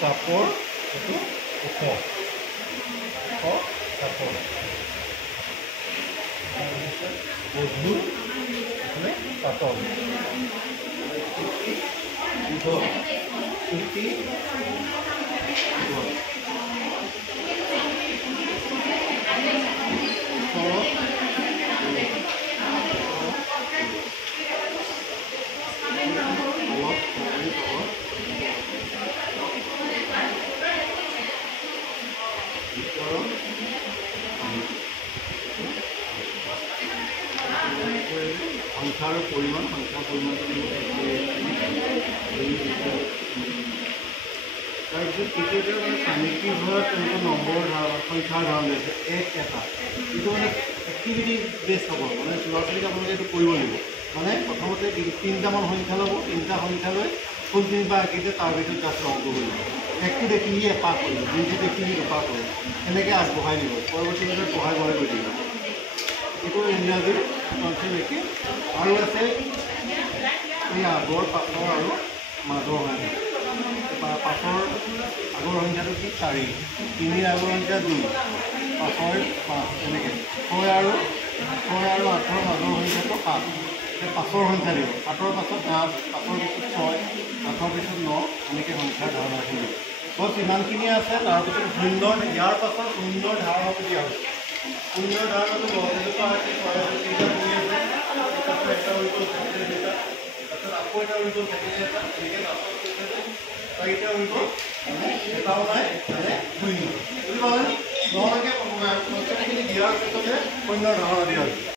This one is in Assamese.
চাপৰ এইটো ওখ চাপৰ গধুৰ এইফালে পাতল চুটি সংখ্যাৰ পৰিমাণ তাৰপিছত তৃতীয়তে মানে সামগ্ৰিক ঘৰত তেনেকৈ নম্বৰ সংখ্যাৰ ধাৰণ লৈছে এক এটা এইটো মানে এক্টিভিটি বেছ হ'ব মানে ল'ৰা ছোৱালীক আপোনালোকে এইটো কৰিব লাগিব মানে প্ৰথমতে তিনিটামান সংখ্যা ল'ব তিনিটা সংখ্যা লৈ কোনখিনি বা আঁকিছে তাৰ ভিতৰত জাষ্ট ৰং কৰিব লাগিব একটো দেখি সি এপাহ কৰিব দুইটো দেখি সি দুপাহ কৰিব এনেকৈ আগবঢ়াই নিব পৰৱৰ্তী বছৰত বঢ়াই গৈ থাকিব এইটো ইংৰাজীৰ কনচেপ্ট একে আৰু আছে এই আগৰ পাছৰ আৰু মাজৰ সংখ্যা পাছৰ আগৰ সংখ্যাটো কি 4 3 আগৰ সংখ্যা 2 পাছৰ 5 এনেকৈ 6 আৰু 8ৰ মাজৰ সংখ্যাটো 7 এতিয়া পাছৰ সংখ্যা দিব 7ৰ পাছত 8 পাছৰ পিছত 6 8ৰ পিছত 9 এনেকৈ সংখ্যাৰ ধাৰণা দিব বছ ইমানখিনি আছে তাৰপিছত শূন্যৰ ইয়াৰ পাছত শূন্যৰ ধাৰণাটো দিয়া হৈছে শূন্যৰ ধাৰণাটো 10 এজোপা আছে 6 এজোপা কৰি আছে তাৰপিছত এটা হৈ গ'ল তাৰপিছত আকৌ এটা হৈ গ'ল এনেকৈ চাৰিটা হৈ গ'ল এটাও নাই মানে শূন্য বুজি পালে নহ'লে কনচেপ্টখিনি দিয়াৰ পিছতহে শূন্যৰ ধাৰণা দিয়া হৈছে